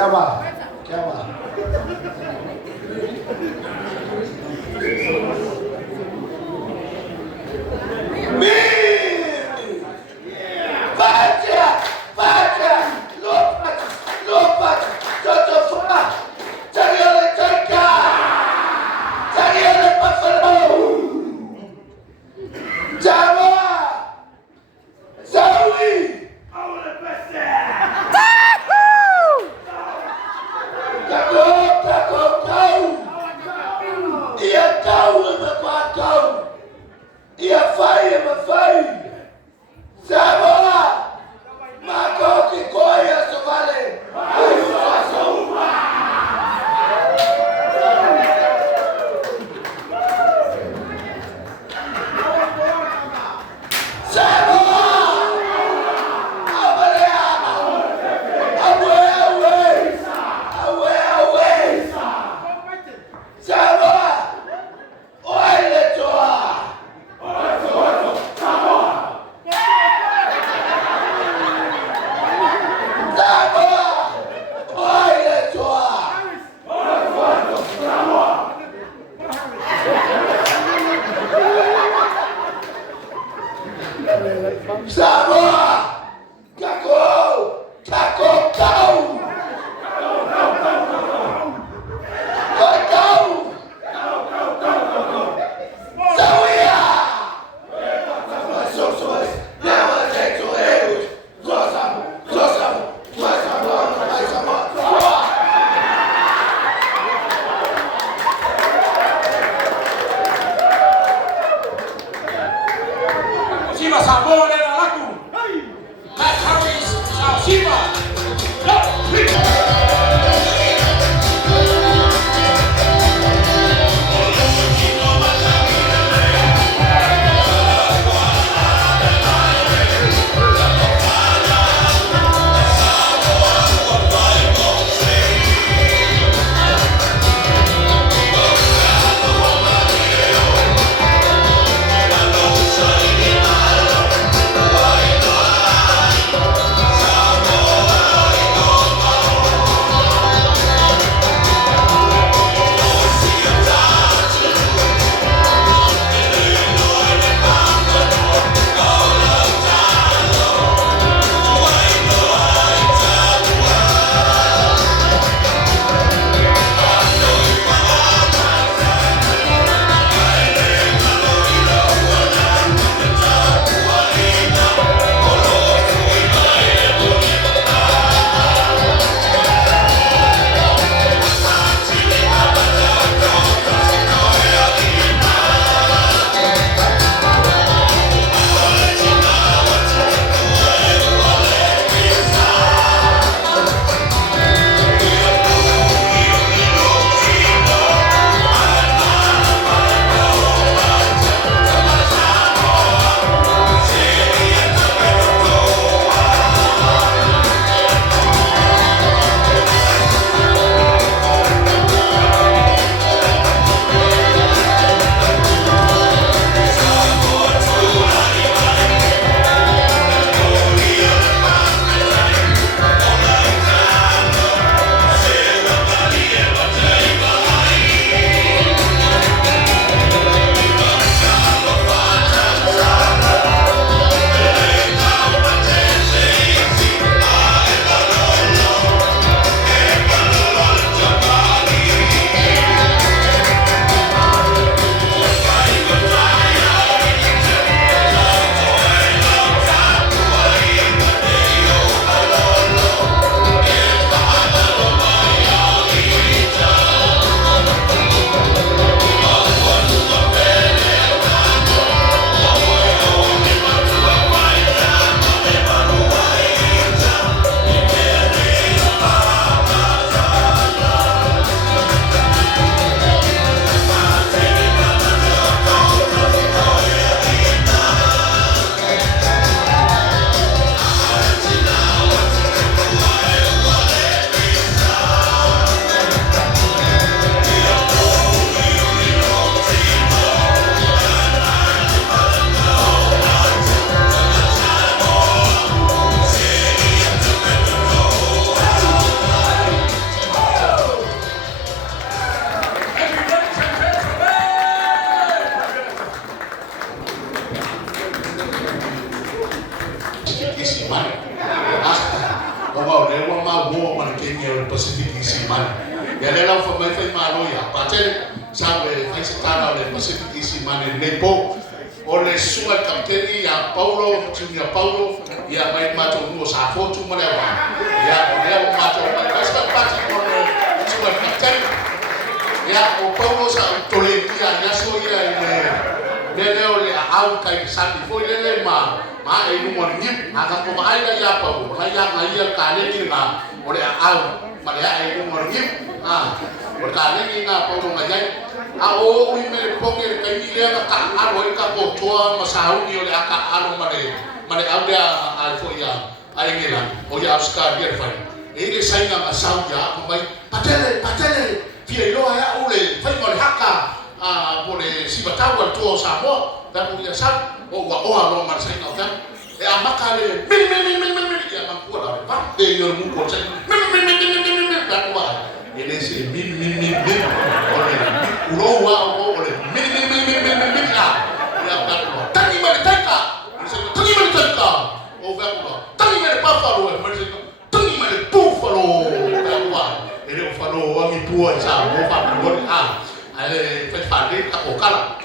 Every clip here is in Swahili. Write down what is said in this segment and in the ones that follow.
Go! Wow, they were my war when it came here in Pacific East man. Yeah, they love for my friend Maloya. But tell Sabe, I said out the Pacific East man in Nepo. Or the Sua Capteni, ya Paulo, Junior Paulo, ya my macho no Safo to whatever. Ya, never matter my husband party on the Sua Capteni. Ya, o Paulo sa Toletia, Yasoya in Lele out kind Sunday for Lele ma e no ngim aka ko ai da ya pa ko ya ngai ka le ni na o le au ma le ai no ngim o ka le ni na pa mo ngai o ui me po ke ka ni le ka a ro ka ko toa ma sa u ni o le aka alo ma le au dia ai fo ya ai ngi la o ya ska dia fa e ke sai nga sa ya ko mai patele fie lo ya o le fa mo le haka po le Siva Toa Samoa I da punya sa o wa o alo ma sai na kan e a makale mi ya ma ko la pa de yo mu ko sai mi da ko ele se mi o le ulo wa o le mi ya da ko tani ma taka tani ma taka o va ko tani ma pa fa lo ma se tani ma buffalo da ko ele o fa lo wa mi tua sa mo fa ko ale fa de ka ko kala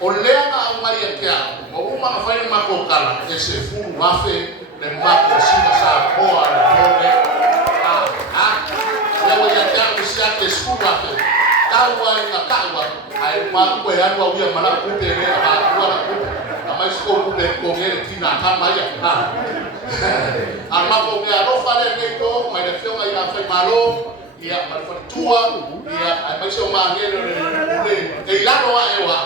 o lea na mai e kia o uma fai ma ko kala e se fu wafe le ma ko Siva sa boa le fone le wa ya kia o sia ke fu wafe tawa ina tawa ai ma ko ya no wi mala ku te le ba ku la ku na mai ko ku le ko ngere tina ta mai ya ma ko me ro fa le ne ko mai le fio mai ya fai malo ia ma fa tua ia mai so ma ngere le e la no wa e wa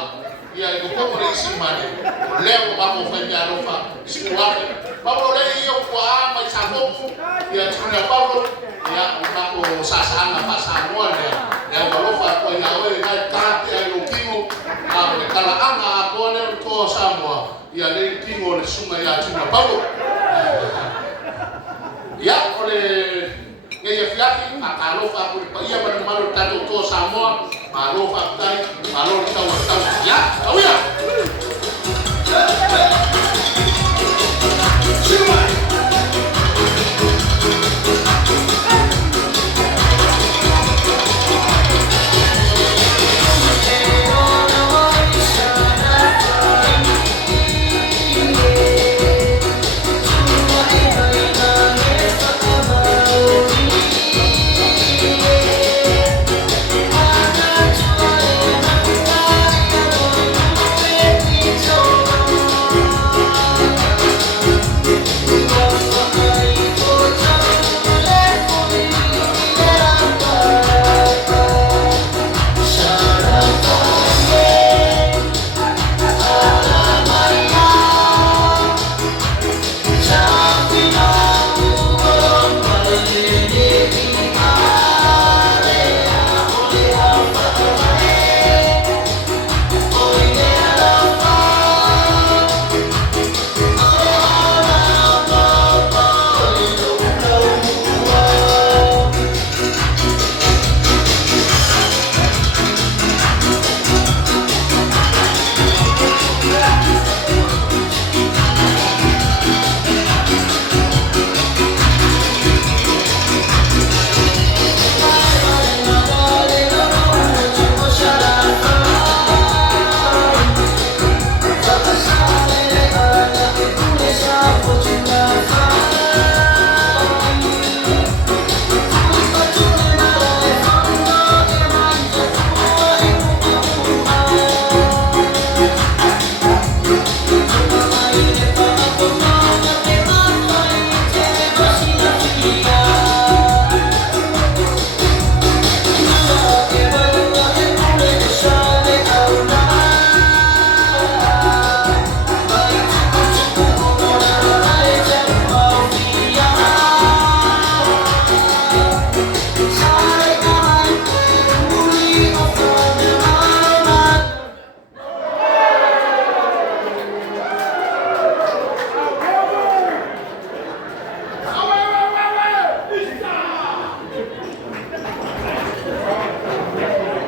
ia ko ko le isi mane leo ba mo fa ya no fa sikuwa ba mo le yo kwa mai sa ko ia tuna Paulo ia ba ko sa na fa sa mo le ya ba lo fa ko ya we na ta te ai lo kingo le kala ana ko le Toa Samoa ia le kingo le suma ya tuna Paulo ia ole ia fiati a lo fa ko ia ba malo tato Toa Samoa malo fa tai malo tau ya oh ya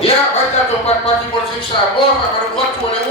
Ya, baca tempat pagi bersih Samoa, para buat boleh